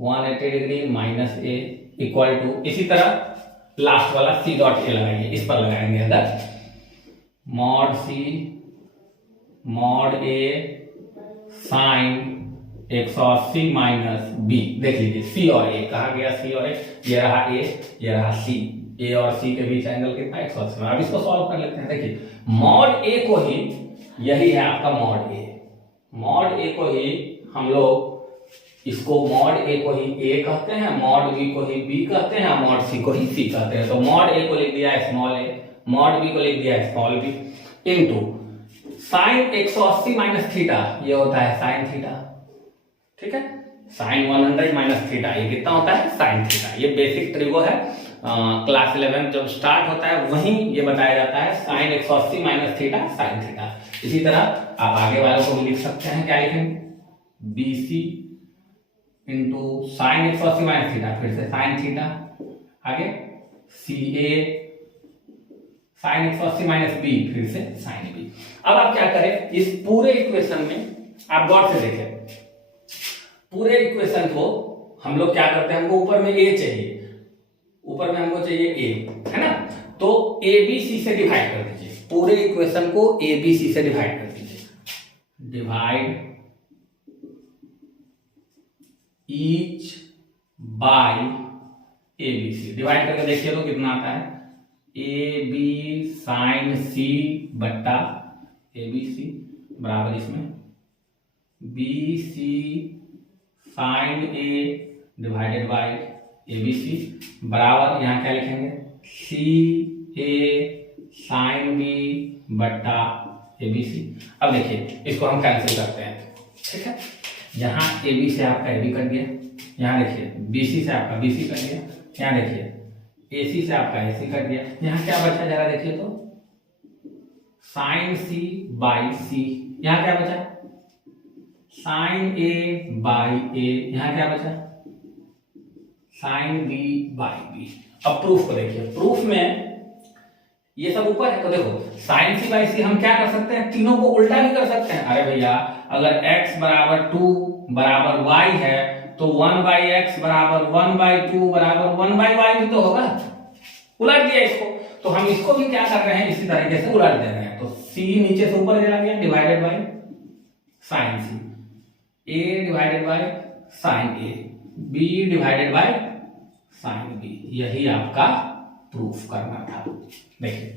180 degree minus A equal to, इसी तरह लास्ट वाला सी डॉट ए लगाइए, इस पर लगाएंगे अगर, मॉड सी मॉड ए साइन 180 माइनस बी। देख लीजिए सी और ए कहा गया, सी और ए, ये रहा ए ये रहा सी, ए और सी के बीच एंगल कितना, 180। अब इसको सॉल्व कर लेते हैं। देखिए मॉड ए को ही, यही है आपका मॉड ए, मॉड ए को ही हम लोग इसको मॉड ए को ही ए कहते हैं, मॉड बी को ही बी कहते हैं, मॉड सी को ही सी कहते हैं। तो मॉड ए को लिख दिया स्मॉल ए, मॉड बी को लिख दिया small B, into sine 180 minus theta, ये होता है साइन थीटा, ठीक है। साइन 100 माइनस थीटा, ये कितना होता है, साइन थीटा। ये बेसिक ट्रिगो है, क्लास 11 जब स्टार्ट होता है वहीं ये बताया जाता है, sine 180 minus theta sine theta. इसी तरह आप आगे वालों को भी लिख सकते हैं, क्या लिखेंगे, B C into sine 180 minus theta, फिर से साइन थीटा, आगे C A sine 180 minus B, फिर से साइन बी। अब आप क्या करें, इस पूरे इक्वेशन में आप गौर से देखें, पूरे इक्वेशन को हम लोग क्या करते हैं, हमको ऊपर में ए चाहिए, ऊपर में हमको चाहिए ए, है ना। तो ए बी सी से डिवाइड कर दीजिए, पूरे इक्वेशन को ए बी सी से डिवाइड कर दीजिए, divide each by A B C. Divide करके देखिए तो कितना आता है, ए बी साइन सी बट्टा ए बी सी बराबर इसमें B C sine A divided by A B C बराबर, यहाँ क्या लिखेंगे, सी ए साइन बी बट्टा ए बी सी। अब देखिए इसको हम कैंसिल करते हैं, ठीक है। यहाँ ए बी से आपका ए बी कट गया, यहाँ देखिए बी सी से आपका बी सी कट गया, यहाँ देखिए ए सी से आपका ए सी कट गया, यहाँ क्या बचा जरा देखिए तो, साइन सी बाई सी यहाँ क्या बचा, साइन ए बाई ए, यहाँ क्या बचा, साइन बी बाई बी। अब प्रूफ को देखिए, प्रूफ में ये सब ऊपर है तो देखो साइन सी बाई सी हम क्या कर सकते हैं, तीनों को उल्टा भी कर सकते हैं। अरे भैया अगर x बराबर 2 बराबर y है तो 1 बाई एक्स बराबर 1 बाई 2 बराबर 1 बाई वाई भी तो होगा, उलट दिया इसको। तो हम इसको भी क्या कर रहे हैं, इसी तरीके से उलट दे रहे हैं। तो c नीचे से ऊपर चला गया, divided by sine C, a divided by sine A, b divided by sine B. यही आपका प्रूफ करना था। देखिए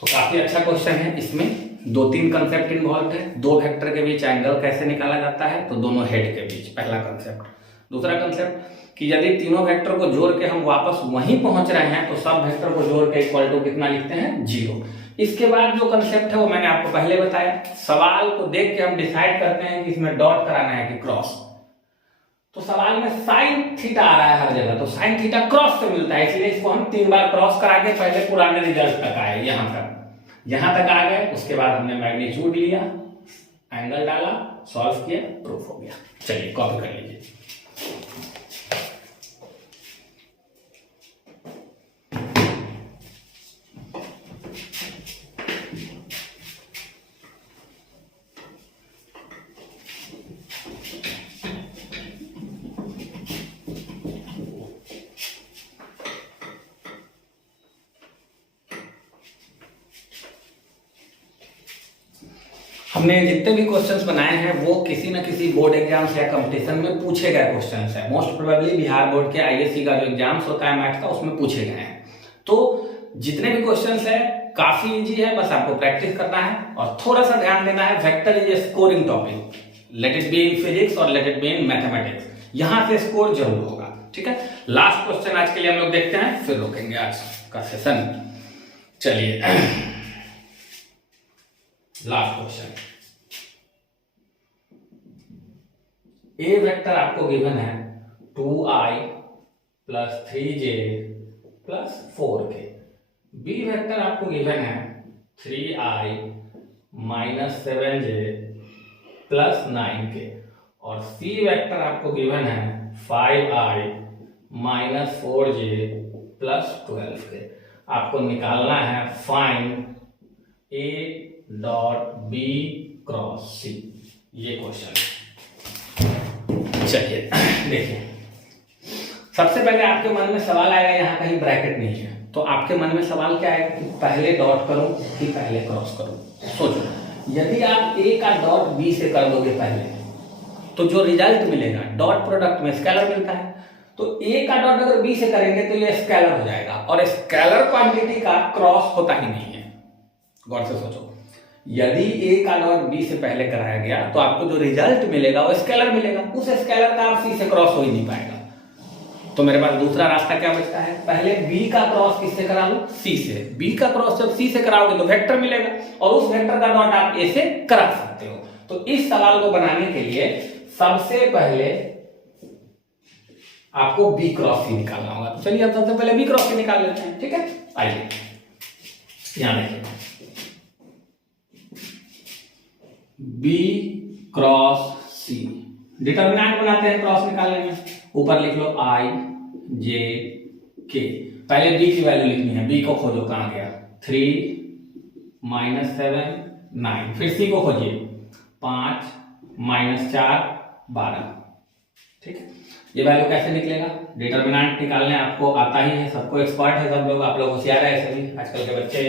तो काफी अच्छा क्वेश्चन है, इसमें 2-3 कंसेप्ट इन्वॉल्व है। दो वेक्टर के बीच एंगल कैसे निकाला जाता है, तो दोनों हेड के बीच, पहला कंसेप्ट। दूसरा कंसेप्ट कि यदि तीनों वेक्टर को जोड़ के हम वापस वहीं पहुंच रहे हैं तो सब वेक्टर को जोड़ के इक्वल टू कितना लिखते हैं, 0। इसके बाद जो कंसेप्ट है वो मैंने आपको पहले बताया। सवाल को देख के हम डिसाइड करते हैं कि इसमें डॉट कराना है कि क्रॉस। तो सवाल में साइन थीटा आ रहा है हर जगह, तो साइन थीटा क्रॉस से मिलता है, इसलिए इसको हम 3 बार क्रॉस करा के पहले पुराने रिजल्ट तक आए, यहां तक आ गए। उसके बाद हमने मैग्नीट्यूड लिया, एंगल डाला, सॉल्व किया, प्रूफ हो गया। चलिए कॉपी कर लीजिए। हमने जितने भी क्वेश्चंस बनाए हैं वो किसी न किसी बोर्ड एग्जाम्स या कंपटीशन में पूछे गए क्वेश्चंस हैं। मोस्ट प्रोबेबली बिहार बोर्ड के आईएससी का जो एग्जाम्स होता है मैथ्स का, उसमें पूछे गए हैं। तो जितने भी क्वेश्चंस है काफी इजी है, बस आपको प्रैक्टिस करना है और थोड़ा सा ध्यान देना है। Vector is a scoring topic, let it be in physics और let it be in mathematics, यहां से स्कोर जरूर होगा। ठीक है, लास्ट क्वेश्चन आज के लिए हम लोग देखते हैं, फिर रोकेंगे आज का सेशन। चलिए लास्ट क्वेश्चन, ए वेक्टर आपको गिवन है 2i plus 3j plus 4k। B vector आपको गिवन है 3i minus 7j plus 9k और सी वेक्टर आपको गिवन है 5i minus 4j plus 12k। आपको निकालना है find a dot b cross c, ये क्वेश्चन है। चलिए देखिए, सबसे पहले आपके मन में सवाल आएगा, यहाँ कहीं ब्रैकेट नहीं है, तो आपके मन में सवाल क्या आएगा कि पहले डॉट करूं कि पहले क्रॉस करूं। सोचो, यदि आप a का डॉट b से कर दोगे पहले, तो जो रिजल्ट मिलेगा डॉट प्रोडक्ट में स्केलर मिलता है, तो a का डॉट अगर b से करेंगे तो ये स्केलर हो जाएगा और स्केलर क्वांटिटी का क्रॉस होता ही नहीं है। गौर से सोचो, यदि a का डॉट b से पहले कराया गया तो आपको जो रिजल्ट मिलेगा वो स्केलर मिलेगा, उस स्केलर का आप c से क्रॉस हो ही नहीं पाएगा। तो मेरे पास दूसरा रास्ता क्या बचता है, पहले b का क्रॉस किससे करा लो, c से। b का क्रॉस जब c से कराओगे तो वेक्टर मिलेगा और उस वेक्टर का डॉट आप a से करा सकते हो। तो इस सवाल को बनाने के लिए सबसे पहले आपको b क्रॉस c निकालना होगा। तो चलिए अब सबसे पहले b क्रॉस c निकाल लेते हैं। ठीक है, आइए यहां देखिए, b क्रॉस c, डिटर्मिनेंट बनाते हैं क्रॉस निकालने में। ऊपर लिख लो i j k, पहले b की वैल्यू लिखनी है, b को खोजो कहां गया, 3 माइनस 7 9, फिर c को खोजिए 5 माइनस 4 12। ठीक है, ये वैल्यू कैसे निकलेगा, डिटर्मिनेंट निकालने आपको आता ही है, सबको एक्सपर्ट है सब लोग, आप लोग होशियार है। ऐसे भी आजकल के बच्चे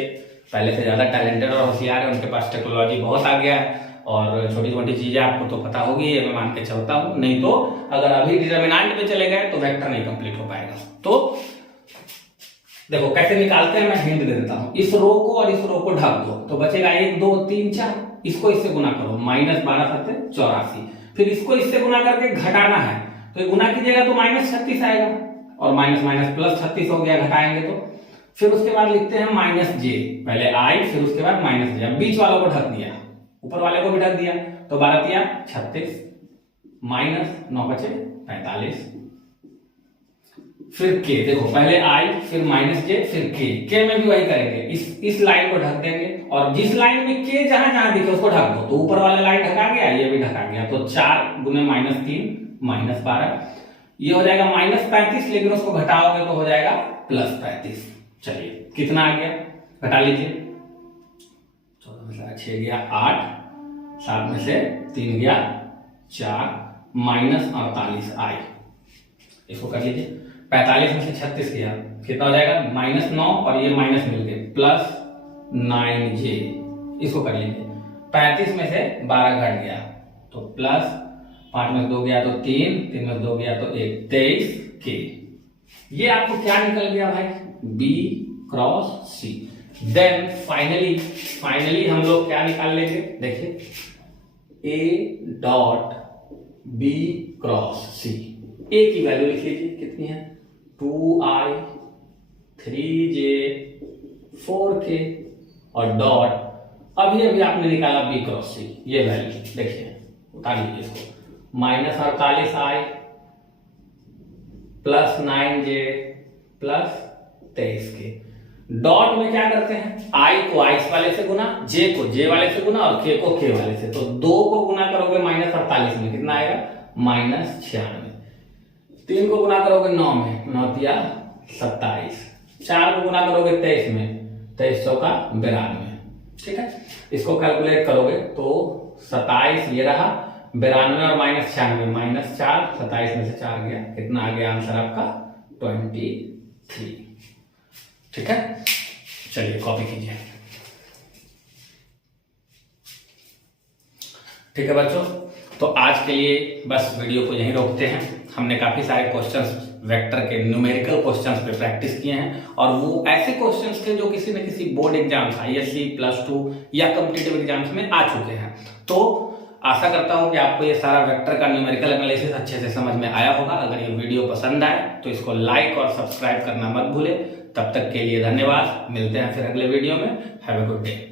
पहले से ज्यादा टैलेंटेड और होशियार है, उनके पास टेक्नोलॉजी बहुत आ गया है और छोटी छोटी चीजें आपको तो पता होगी, ये मैं मान के चलता हूं। नहीं तो अगर अभी डिटर्मिनेंट पे चले गए तो वेक्टर नहीं कंप्लीट हो पाएगा। तो देखो कैसे निकालते हैं, मैं हिंट दे देता हूं। इस रो को और इस रो को ढक दो तो बचेगा 1 2 3 4, इसको इससे गुना करो, माइनस 12 7 84, फिर इसको इससे गुना करके घटाना है, तो गुना कीजिएगा तो माइनस 36 आएगा और माइनस माइनस प्लस 36 हो गया, घटाएंगे तो। फिर उसके बाद लिखते हैं माइनस j, पहले i फिर उसके बाद माइनस j, बीच वालों को ढक दिया, ऊपर वाले को भी ढक दिया, तो 12 तिया 36 माइनस 9 बचे 45, फिर के, देखो पहले आई फिर माइनस जे फिर के में भी वही करेंगे, इस लाइन को ढक देंगे और जिस लाइन में के जहां जहां दिखे उसको ढक दो, तो ऊपर वाला लाइन ढका गया, ये भी ढका गया, तो 4 गुने -3 -12, ये हो जाएगा -35, लेकिन उसको घटाओगे तो हो जाएगा +35। चलिए कितना आ गया, घटा लीजिए, 14 में से 6 गया 8, 7 में से 3 गया 4, -48 आई, इसको कर लीजिए। 45 में से 36 गया, कितना हो जाएगा -9 और ये माइनस मिल गए +9j, इसको कर लीजिए। 35 में से 12 घट गया तो +5 में से 2 गया तो 3, 3 में से 2 गया तो 1, 23k। ये आपको क्या निकल गया भाई, B cross C। Then finally हम लोग क्या निकाल लेंगे, देखिए A dot B cross C, A की वैल्यू लिख लीजिए कितनी है, 2i 3j 4k और डॉट अभी आपने निकाला B क्रॉस C, ये वैल्यू देखिए, उतार लीजिए इसको, -48i +9j +23k। डॉट में क्या करते हैं, i को i वाले से गुना, j को j वाले से गुना और k को k वाले से, तो 2 को गुना करोगे -48 में कितना आएगा -96, 3 को गुना करोगे 9 में, 9 तिया 27, 4 को गुना करोगे 23 में, 23 चौका 92, ठीक है। इसको कैलकुलेट करोगे तो 27 ये रहा, 92 और -96, -4, 27 में से 4 गया, कितना आ गया आंसर आपका 23, ठीक है। चलिए कॉपी कीजिए, ठीक है बच्चों। तो आज के लिए बस वीडियो को यहीं रोकते हैं। हमने काफी सारे क्वेश्चंस वेक्टर के न्यूमेरिकल क्वेश्चंस पे प्रैक्टिस किए हैं और वो ऐसे क्वेश्चंस थे जो किसी न किसी बोर्ड एग्जाम्स, ISC +2 या कॉम्पिटिटिव एग्जाम्स में आ चुके हैं। तो आशा करता हूं कि आपको ये सारा वेक्टर का न्यूमेरिकल एनालिसिस अच्छे से समझ में आया होगा। अगर ये वीडियो पसंद आए तो इसको लाइक और सब्सक्राइब करना मत भूले। तब तक के लिए धन्यवाद, मिलते हैं फिर अगले वीडियो में। Have a good day.